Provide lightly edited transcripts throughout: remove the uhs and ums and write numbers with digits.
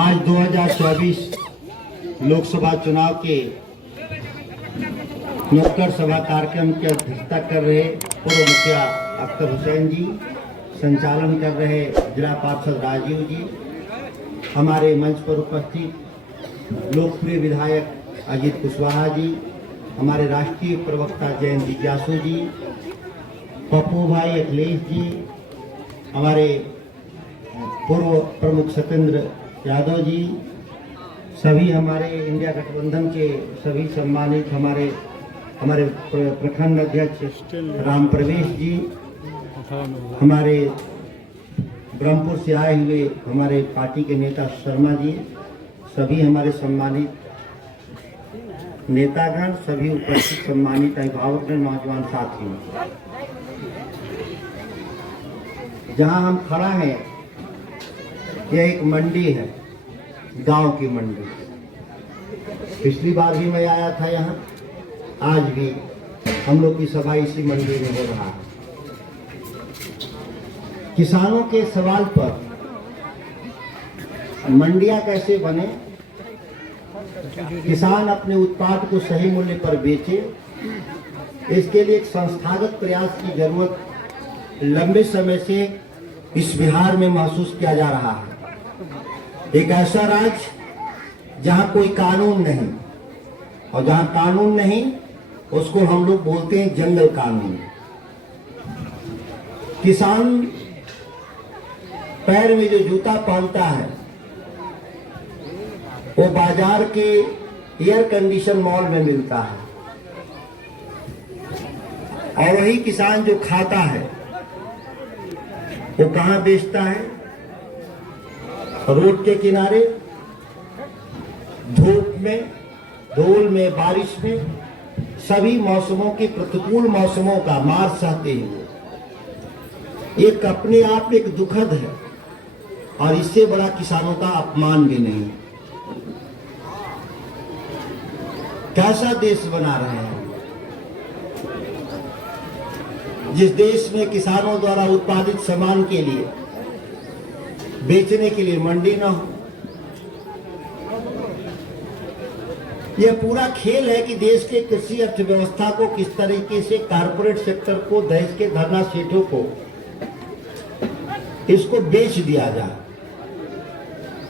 आज 2024 लोकसभा चुनाव के नुक्कड़ सभा कार्यक्रम की अध्यक्षता कर रहे पूर्व मुखिया अख्तर हुसैन जी, संचालन कर रहे जिला पार्षद राजीव जी, हमारे मंच पर उपस्थित लोकप्रिय विधायक अजीत कुशवाहा जी, हमारे राष्ट्रीय प्रवक्ता जयंत जिज्ञासु जी, पप्पू भाई अखिलेश जी, हमारे पूर्व प्रमुख सत्येंद्र यादव जी, सभी हमारे इंडिया गठबंधन के सभी सम्मानित हमारे प्रखंड अध्यक्ष राम प्रवेश जी, हमारे ब्रह्मपुर से आए हुए हमारे पार्टी के नेता शर्मा जी, सभी हमारे सम्मानित नेतागण, सभी उपस्थित सम्मानित अभिभावक नौजवान साथियों, जहां हम खड़ा हैं यह एक मंडी है, गांव की मंडी। पिछली बार भी मैं आया था यहाँ, आज भी हम लोग की सभा इसी मंडी में हो रहा है। किसानों के सवाल पर मंडियां कैसे बने, किसान अपने उत्पाद को सही मूल्य पर बेचे, इसके लिए एक संस्थागत प्रयास की जरूरत लंबे समय से इस बिहार में महसूस किया जा रहा है। एक ऐसा राज्य जहां कोई कानून नहीं, और जहां कानून नहीं उसको हम लोग बोलते हैं जंगल कानून। किसान पैर में जो जूता पहनता है वो बाजार के एयर कंडीशन मॉल में मिलता है, और वही किसान जो खाता है वो कहां बेचता है? रोड के किनारे, धूप में, धूल में, बारिश में, सभी मौसमों के प्रतिकूल मौसमों का मार सहते हुए। एक अपने आप में एक दुखद है, और इससे बड़ा किसानों का अपमान भी नहीं। कैसा देश बना रहे हैं जिस देश में किसानों द्वारा उत्पादित सामान के लिए बेचने के लिए मंडी न हो। यह पूरा खेल है कि देश के कृषि अर्थव्यवस्था को किस तरीके से कारपोरेट सेक्टर को, देश के धरना सेठों को इसको बेच दिया जाए।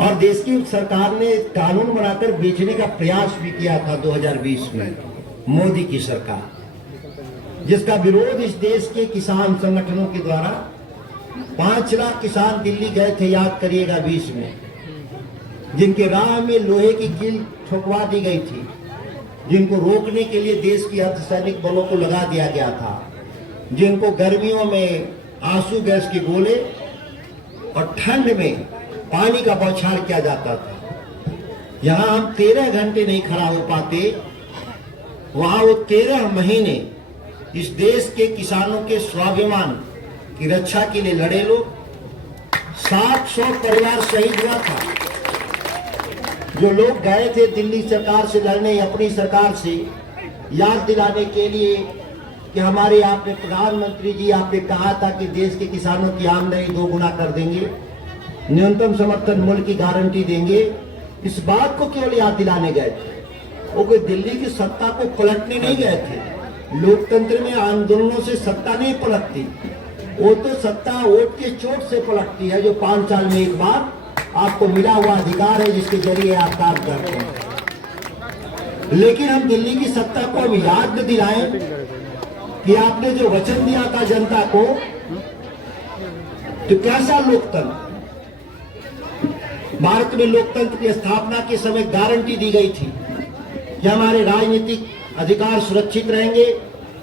और देश की सरकार ने कानून बनाकर बेचने का प्रयास भी किया था 2020 में, मोदी की सरकार, जिसका विरोध इस देश के किसान संगठनों के द्वारा 5 लाख किसान दिल्ली गए थे, याद करिएगा 20 में, जिनके राह में लोहे की कील ठोकवा दी गई थी, जिनको रोकने के लिए देश की अर्धसैनिक बलों को लगा दिया गया था, जिनको गर्मियों में आंसू गैस के गोले और ठंड में पानी का बौछार किया जाता था। यहां हम 13 घंटे नहीं खड़ा हो पाते, वहां वो 13 महीने इस देश के किसानों के स्वाभिमान की रक्षा के लिए लड़े लोग। 700 परिवार शहीद हुआ था। जो लोग गए थे दिल्ली सरकार से लड़ने, अपनी सरकार से याद दिलाने के लिए कि हमारे आपने प्रधानमंत्री जी, आपने कहा था कि देश के किसानों की आमदनी 2 गुना कर देंगे, न्यूनतम समर्थन मूल्य की गारंटी देंगे, इस बात को केवल याद दिलाने गए थे। वो कोई दिल्ली की सत्ता को पलटने नहीं गए थे। लोकतंत्र में आंदोलनों से सत्ता नहीं पलटती, वो तो सत्ता वोट के चोट से पलटती है, जो 5 साल में एक बार आपको मिला हुआ अधिकार है, जिसके जरिए आप काम करते हैं। लेकिन हम दिल्ली की सत्ता को हम याद न दिलाएं कि आपने जो वचन दिया था जनता को, तो कैसा लोकतंत्र, भारत में लोकतंत्र की स्थापना के समय गारंटी दी गई थी कि हमारे राजनीतिक अधिकार सुरक्षित रहेंगे,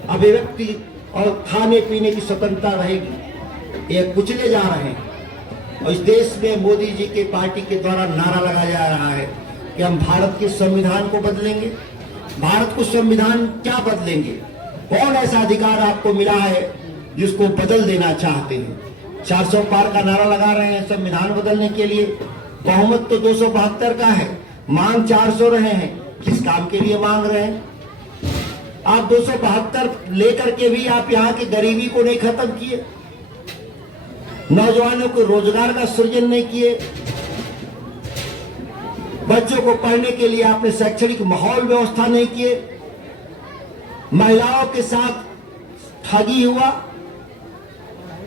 अभिव्यक्ति और खाने पीने की स्वतंत्रता रहेगी। ये कुचले जा रहे हैं, और इस देश में मोदी जी के पार्टी के द्वारा नारा लगाया जा रहा है कि हम भारत के संविधान को बदलेंगे। भारत को संविधान क्या बदलेंगे? कौन ऐसा अधिकार आपको मिला है जिसको बदल देना चाहते हैं? 400 पार का नारा लगा रहे हैं संविधान बदलने के लिए। बहुमत तो 272 का है, मांग 400 रहे हैं। किस काम के लिए मांग रहे हैं? आप 272 लेकर के भी आप यहाँ की गरीबी को नहीं खत्म किए, नौजवानों को रोजगार का सृजन नहीं किए, बच्चों को पढ़ने के लिए आपने शैक्षणिक माहौल व्यवस्था नहीं किए, महिलाओं के साथ ठगी हुआ।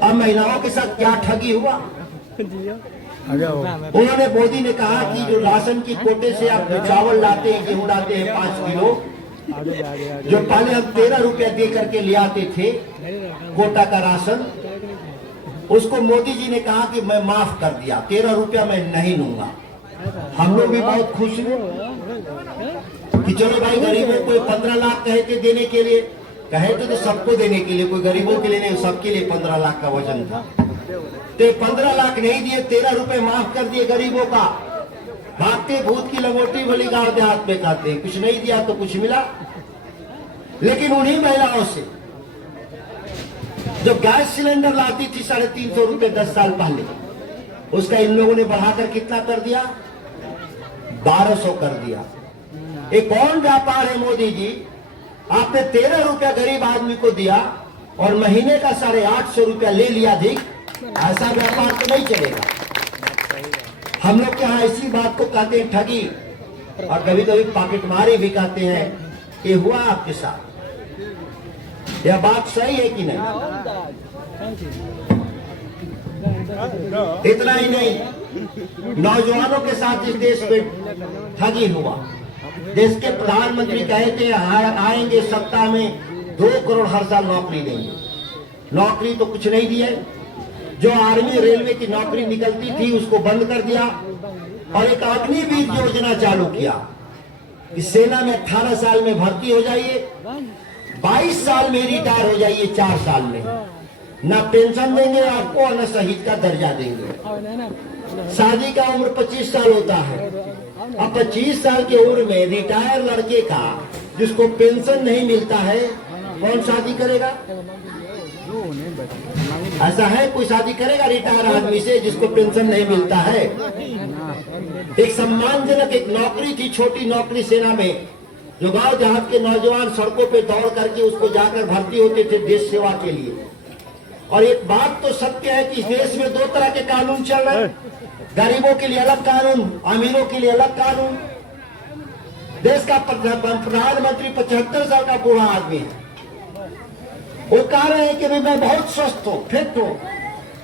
अब महिलाओं के साथ क्या ठगी हुआ? उन्होंने, मोदी ने कहा कि जो राशन की कोटे से आप जो चावल लाते हैं, गेहूं लाते हैं 5 किलो, जो पहले हम 13 रुपया दे करके ले आते थे कोटा का राशन, उसको मोदी जी ने कहा कि मैं माफ कर दिया, 13 रुपया मैं नहीं लूंगा। हम लोग भी बहुत खुश हुए कि चलो भाई, गरीबों को 15 लाख कहे थे देने के लिए, कहे थे तो सबको देने के लिए, कोई गरीबों के लिए नहीं, सबके लिए 15 लाख का वजन था। तो 15 लाख नहीं दिए, 13 रुपए माफ कर दिए गरीबों का। भागते भूत की लंगोटी भली गांव देहात में खाते हैं, कुछ नहीं दिया तो कुछ मिला। लेकिन उन्हीं महिलाओं से जो गैस सिलेंडर लाती थी 350 रुपए 10 साल पहले, उसका इन लोगों ने बढ़ाकर कितना कर दिया? 1200 कर दिया। एक कौन व्यापार है मोदी जी? आपने 13 रुपया गरीब आदमी को दिया और महीने का 850 रुपया ले लिया अधिक। ऐसा व्यापार तो नहीं चलेगा। हम लोग यहाँ इसी बात को कहते हैं ठगी, और कभी कभी पॉकेटमारी भी कहते हैं। ये हुआ आपके साथ? यह बात सही है कि नहीं? इतना ही नहीं, नौजवानों के साथ इस देश में ठगी हुआ। देश के प्रधानमंत्री कहे थे आएंगे सत्ता में 2 करोड़ हर साल नौकरी देंगे। नौकरी तो कुछ नहीं दिए। जो आर्मी रेलवे की नौकरी निकलती थी उसको बंद कर दिया, और एक अग्निवीर योजना चालू किया। इस सेना में 18 साल में भर्ती हो जाइए, 22 साल में रिटायर हो जाइए, 4 साल में न पेंशन देंगे आपको और न शहीद का दर्जा देंगे। शादी का उम्र 25 साल होता है। अब 25 साल की उम्र में रिटायर लड़के का जिसको पेंशन नहीं मिलता है, कौन शादी करेगा? ऐसा है कोई शादी करेगा रिटायर आदमी से जिसको पेंशन नहीं मिलता है? एक सम्मानजनक एक नौकरी थी, छोटी नौकरी सेना में, जो गांव देहात के नौजवान सड़कों पे दौड़ करके उसको जाकर भर्ती होते थे देश सेवा के लिए। और एक बात तो सत्य है कि इस देश में 2 तरह के कानून चल रहे हैं। गरीबों के लिए अलग कानून, अमीरों के लिए अलग कानून। देश का प्रधानमंत्री 75 साल का बूढ़ा आदमी है। वो कह रहे हैं कि मैं बहुत स्वस्थ हूँ, फिट हूँ,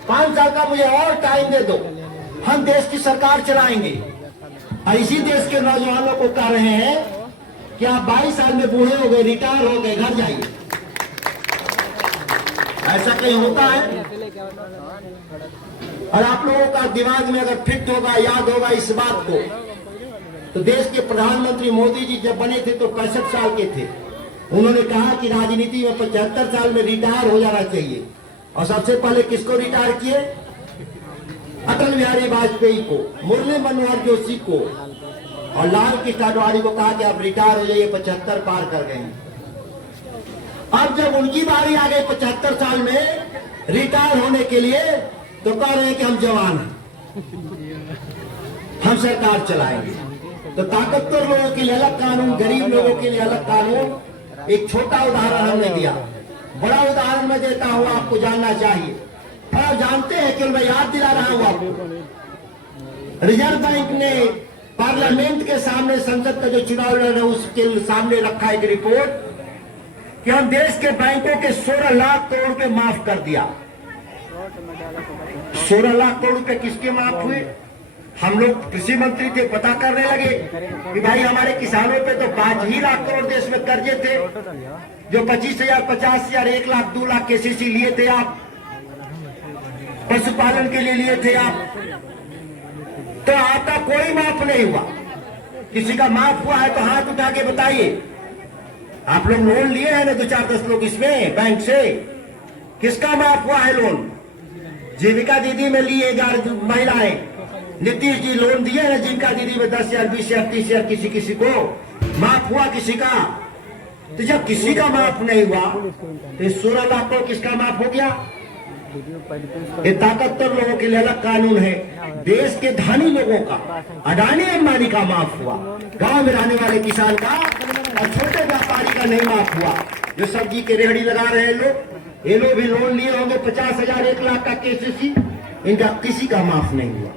5 साल का मुझे और टाइम दे दो, हम देश की सरकार चलाएंगे। और इसी देश के नौजवानों को कह रहे हैं कि आप 22 साल में बूढ़े हो गए, रिटायर हो गए, घर जाइए। ऐसा कहीं होता है? और आप लोगों का दिमाग में अगर फिट होगा, याद होगा इस बात को, तो देश के प्रधानमंत्री मोदी जी जब बने थे तो 65 साल के थे। उन्होंने कहा कि राजनीति में 75 साल में रिटायर हो जाना चाहिए। और सबसे पहले किसको रिटायर किए? अटल बिहारी वाजपेयी को, मुरली मनोहर जोशी को और लाल कृष्ण आडवाणी को कहा कि आप रिटायर हो जाइए, 75 पार कर गए। अब जब उनकी बारी आ गई 75 साल में रिटायर होने के लिए, तो कह रहे हैं कि हम जवान हैं, हम सरकार चलाएंगे। तो ताकतवर लोगों के लिए अलग कानून, गरीब लोगों के लिए अलग कानून। एक छोटा उदाहरण हमने दिया, बड़ा उदाहरण मैं देता हूं, आपको जानना चाहिए। और आप जानते हैं कि मैं याद दिला रहा हूं आपको। रिजर्व बैंक ने पार्लियामेंट के सामने, संसद का जो चुनाव लड़ रहा है उसके सामने रखा एक रिपोर्ट कि हम देश के बैंकों के 16 लाख करोड़ रुपए माफ कर दिया। 16 लाख करोड़ रुपए किसके माफ हुए? हम लोग कृषि मंत्री थे, पता करने लगे कि भाई हमारे किसानों पे तो 5 ही लाख करोड़ देश में कर्जे थे, जो 25,000, 50,000, 1 लाख, 2 लाख केसीसी लिए थे आप, पशुपालन के लिए लिए थे आप। तो आपका कोई माफ नहीं हुआ। किसी का माफ हुआ है तो हाथ उठा के बताइए। आप लोग लोन लिए हैं ना 2-4-10 लोग इसमें बैंक से, किसका माफ हुआ है लोन? जीविका दीदी में लिए 11 महिलाएं, नीतीश जी लोन दिए हैं जीविका दीदी में 10,000, 20,000, 30,000, किसी को माफ हुआ किसी का? तो जब किसी का माफ नहीं हुआ तो 16 लाख करोड़ किसका माफ हो गया? ये ताकतवर लोगों के लिए अलग कानून है, देश के धनी लोगों का, अडानी अंबानी का माफ हुआ, गांव में रहने वाले किसान का और छोटे व्यापारी का नहीं माफ हुआ। जो सब्जी के रेहड़ी लगा रहे हैं लोग, ये लोग भी लोन लिए होंगे 50,000, 1 लाख का केसीसी, इनका किसी का माफ नहीं हुआ।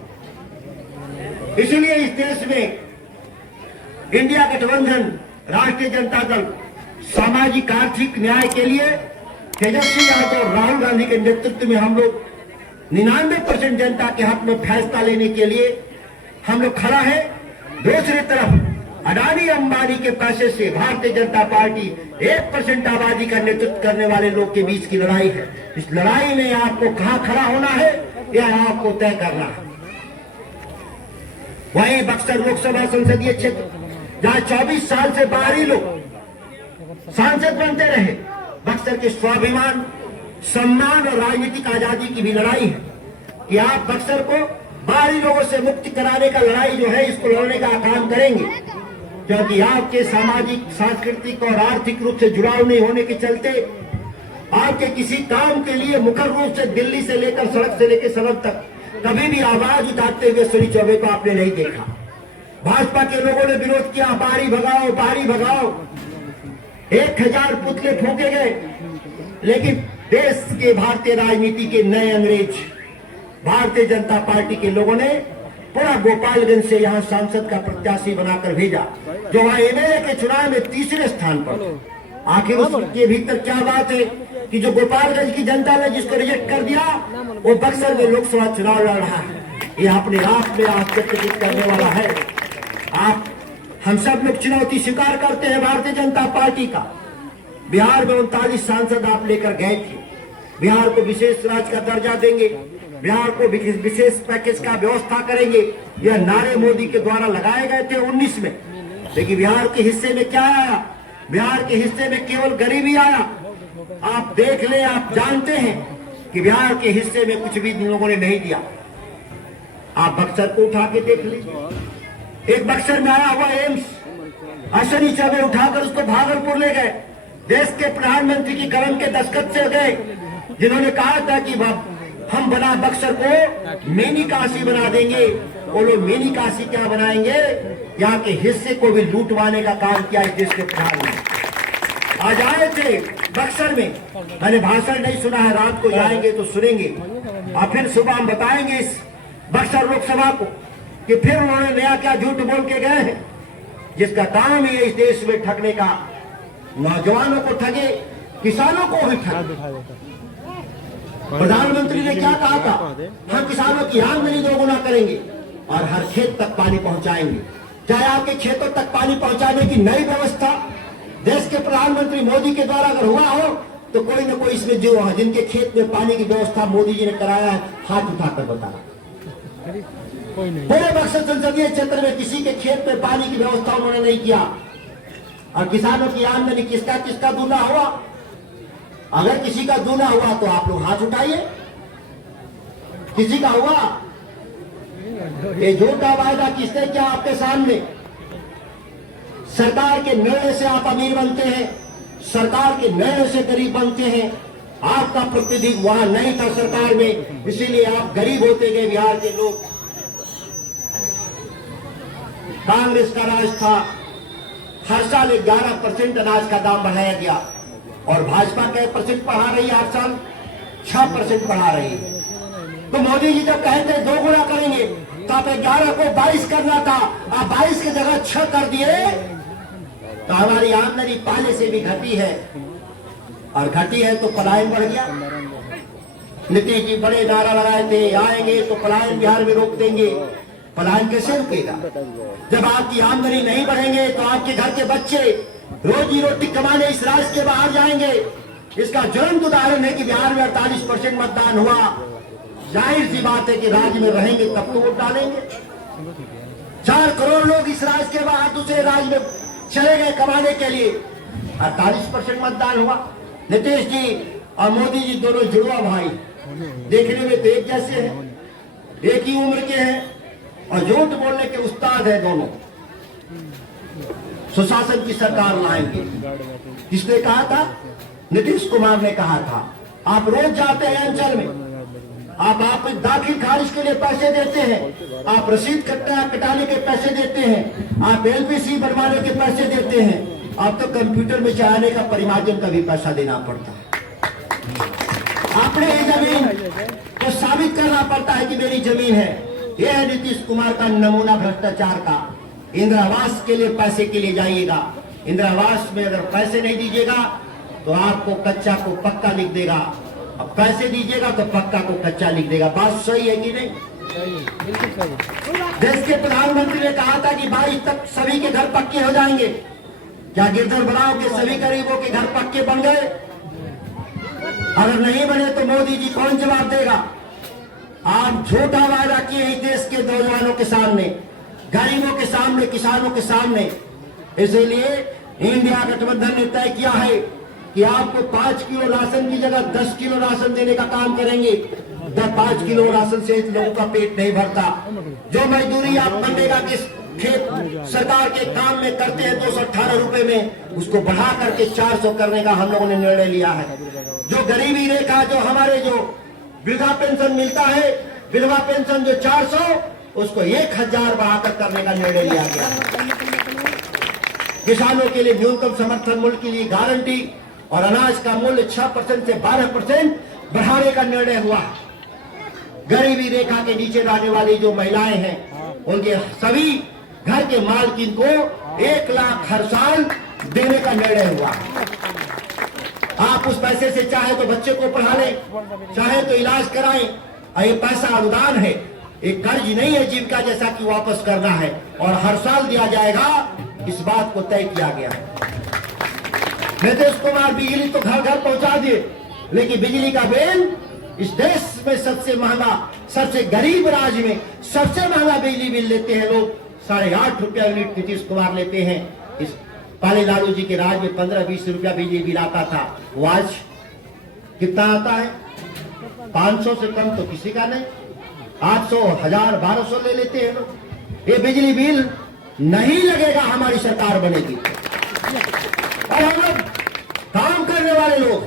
इसलिए इस देश में इंडिया गठबंधन, राष्ट्रीय जनता दल सामाजिक आर्थिक न्याय के लिए तेजस्वी यादव, राहुल गांधी के नेतृत्व में हम लोग 99% जनता के हक में फैसला लेने के लिए हम लोग खड़ा है। दूसरी तरफ अडानी अंबानी के पैसे से भारतीय जनता पार्टी 1% आबादी का नेतृत्व करने वाले लोग के बीच की लड़ाई है। इस लड़ाई में आपको कहां खड़ा होना है यह आपको तय करना है। वहीं बक्सर लोकसभा संसदीय क्षेत्र जहां 24 साल से बाहरी लोग सांसद बनते रहे, बक्सर के स्वाभिमान, सम्मान और राजनीतिक आजादी की भी लड़ाई है कि आप बक्सर को बाहरी लोगों से मुक्त कराने का लड़ाई जो है इसको लड़ने का काम करेंगे, क्योंकि आपके सामाजिक, सांस्कृतिक और आर्थिक रूप से जुड़ाव नहीं होने के चलते आपके किसी काम के लिए मुखर रूप से दिल्ली से लेकर सड़क से लेकर सड़क तक कभी भी आवाज उठाते हुए सुनी चौबे को आपने नहीं देखा। भाजपा के लोगों ने विरोध किया, बारी भगाओ, बारी भगाओ, 1000 पुतले फूके गए, लेकिन देश के भारतीय राजनीति के नए अंग्रेज भारतीय जनता पार्टी के लोगों ने पूरा गोपालगंज से यहां सांसद का प्रत्याशी बनाकर भेजा, जो वहां एमएलए के चुनाव में 3रे स्थान पर। आखिर उसके भीतर क्या बात है कि जो गोपालगंज की जनता ने जिसको रिजेक्ट कर दिया वो बक्सर में लोकसभा चुनाव लड़ रहा है। यह अपने आप में आश्चर्यचकित करने वाला है। आप हम सब लोग चुनौती स्वीकार करते हैं भारतीय जनता पार्टी का। बिहार में 39 सांसद आप लेकर गए थे, बिहार को विशेष राज्य का दर्जा देंगे, बिहार को विशेष पैकेज का व्यवस्था करेंगे, यह नारे मोदी के द्वारा लगाए गए थे 19 में। लेकिन बिहार के हिस्से में क्या आया? बिहार के हिस्से में केवल गरीबी आया। आप देख ले, आप जानते हैं कि बिहार के हिस्से में कुछ भी इन लोगों ने नहीं दिया। आप बक्सर को उठा के देख लीजिए, एक बक्सर में आया हुआ एम्स अश्विनी चौबे उठाकर उसको भागलपुर ले गए। देश के प्रधानमंत्री की कलम के दस्तखत से गए, जिन्होंने कहा था कि हम बना बक्सर को मिनी काशी बना देंगे। वो लोग मिनी काशी क्या बनाएंगे, यहाँ के हिस्से को भी लूटवाने का काम किया इस देश के प्रधानमंत्री। आज आए थे बक्सर में, मैंने भाषण नहीं सुना है, रात को जाएंगे तो सुनेंगे और फिर सुबह हम बताएंगे इस बक्सर लोकसभा को कि फिर उन्होंने नया क्या झूठ बोल के गए हैं, जिसका काम ही है इस देश में ठगने का। नौजवानों को ठगे, किसानों को भी ठगे। प्रधानमंत्री ने क्या कहा था, हम किसानों की आमदनी दोगुना करेंगे और हर खेत तक पानी पहुंचाएंगे। चाहे आपके खेतों तक पानी पहुंचाने की नई व्यवस्था देश के प्रधानमंत्री मोदी के द्वारा अगर हुआ हो तो कोई न कोई इसमें जो जिनके खेत में पानी की व्यवस्था मोदी जी ने कराया है हाथ उठाकर बताया। पूरे बक्सर संसदीय क्षेत्र में किसी के खेत में पानी की व्यवस्था उन्होंने नहीं किया। और किसानों की आमदनी किसका किसका दूना हुआ? अगर किसी का दूना हुआ तो आप लोग हाथ उठाइए। किसी का हुआ? ये झूठा वायदा किसने किया आपके सामने? सरकार के निर्णय से आप अमीर बनते हैं, सरकार के निर्णय से गरीब बनते हैं। आपका प्रतिनिधि वहां नहीं था सरकार में, इसीलिए आप गरीब होते गए। बिहार के लोग, कांग्रेस का राज था, हर साल 11% अनाज का दाम बढ़ाया गया और भाजपा क्या % बढ़ा रही है? हर साल 6% बढ़ा रही है। तो मोदी जी जब कहते 2 गुना करेंगे तो आप 11 को 22 करना था, आप 22 की जगह 6 कर दिए, तो हमारी आमदनी पहले से भी घटी है और घटी है तो पलायन बढ़ गया। नीतीश जी बड़े नारा लगाए थे, आएंगे तो पलायन बिहार में रोक देंगे। पलायन कैसे रुकेगा? जब आपकी आमदनी नहीं बढ़ेंगे तो आपके घर के बच्चे रोजी रोटी कमाने इस राज्य के बाहर जाएंगे। इसका ज्वलंत उदाहरण है कि बिहार में 48% मतदान हुआ। जाहिर सी बात है कि राज्य में रहेंगे तब तो वोट डालेंगे। 4 करोड़ लोग इस राज्य के बाहर दूसरे राज्य में चले गए कमाने के लिए, 48% मतदान हुआ। नीतीश जी और मोदी जी दोनों जुड़वा भाई, देखने में तो एक जैसे हैं, एक ही उम्र के हैं और झूठ बोलने के उस्ताद है दोनों। सुशासन की सरकार लाएंगे, किसने कहा था? नीतीश कुमार ने कहा था। आप रोज जाते हैं अंचल में, आप दाखिल खारिज के लिए पैसे देते हैं, आप रसीद कटाने के पैसे देते हैं, आप एलपीसी बनवाने के पैसे देते हैं, आप तो कंप्यूटर में चलाने का परिमार्जन का भी पैसा देना पड़ता है। अपने ही जमीन तो साबित करना पड़ता है कि मेरी जमीन है। यह है नीतीश कुमार का नमूना भ्रष्टाचार का। इंदिरा आवास के लिए पैसे के लिए जाइएगा, इंदिरा आवास में अगर पैसे नहीं दीजिएगा तो आपको कच्चा को पक्का लिख देगा, अब पैसे दीजिएगा तो पक्का को कच्चा लिख देगा। बात सही है कि नहीं? देश के प्रधानमंत्री ने कहा था कि 22 तक सभी के घर पक्के हो जाएंगे। क्या गिरधर बराव के सभी गरीबों के घर पक्के बन गए? अगर नहीं बने तो मोदी जी कौन जवाब देगा? आप झूठा वादा किए इस देश के नौजवानों के सामने, गरीबों के सामने, किसानों के सामने। इसीलिए इंडिया गठबंधन ने तय किया है कि आपको 5 किलो राशन की जगह 10 किलो राशन देने का काम करेंगे। 5 किलो राशन से लोगों का पेट नहीं भरता। जो मजदूरी आप मनरेगा के खेत सरकार के काम में करते हैं 218 रुपए में, उसको बढ़ा करके 400 करने का हम लोगों ने निर्णय लिया है। जो गरीबी रेखा, जो हमारे जो वृद्धा पेंशन मिलता है, विधवा पेंशन जो 400, उसको 1000 बढ़ाकर करने का निर्णय लिया गया। किसानों के लिए न्यूनतम समर्थन मूल्य के लिए गारंटी और अनाज का मूल्य 6% से 12% बढ़ाने का निर्णय हुआ। गरीबी रेखा के नीचे रहने वाली जो महिलाएं हैं, उनके सभी घर के मालकिन को 1 लाख हर साल देने का निर्णय हुआ। आप उस पैसे से चाहे तो बच्चे को पढ़ा लें, चाहे तो इलाज कराएं। और ये पैसा अनुदान है, एक कर्ज नहीं है जीविका जैसा कि वापस करना है, और हर साल दिया जाएगा, इस बात को तय किया गया है। नीतीश कुमार बिजली तो घर घर पहुंचा दिए, लेकिन बिजली का बिल इस देश में सबसे महंगा, सबसे गरीब राज्य में सबसे महंगा बिजली बिल लेते हैं लोग। 8.5 रुपया यूनिट नीतीश कुमार लेते हैं। इस पाले लालू जी के राज में 15-20 रुपया बिजली बिल आता था, वो आज कितना आता है? 500 से कम तो किसी का नहीं, 800, 1000, 1200 ले लेते हैं लोग। ये बिजली बिल नहीं लगेगा, हमारी सरकार बनेगी। और हम लोग काम करने वाले लोग,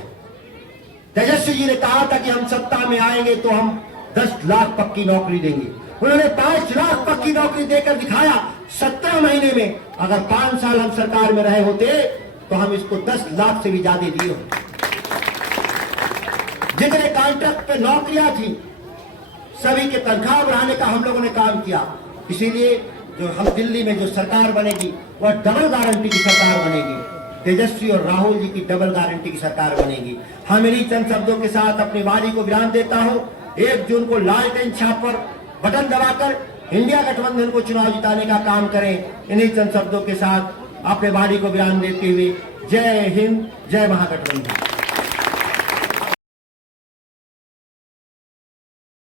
तेजस्वी जी ने कहा था कि हम सत्ता में आएंगे तो हम 10 लाख पक्की नौकरी देंगे। उन्होंने 5 लाख पक्की नौकरी देकर दिखाया 17 महीने में। अगर 5 साल हम सरकार में रहे होते तो हम इसको 10 लाख से भी ज्यादा दिए होते। जितने कॉन्ट्रैक्ट पे नौकरियां थी, सभी के तनख्वाह बढ़ाने का हम लोगों ने काम किया। इसीलिए जो हम दिल्ली में जो सरकार बनेगी वह डबल गारंटी की सरकार बनेगी। तेजस्वी और राहुल जी की डबल गारंटी की सरकार बनेगी। हम इन्हीं चंद शब्दों के साथ अपनी वाणी को विराम देता हूं। 1 जून को लालटेन छाप पर बटन दबाकर इंडिया गठबंधन को चुनाव जिताने का काम करें। इन्हीं चंद शब्दों के साथ अपने वाणी को विराम देते हुए जय हिंद, जय महागठबंधन।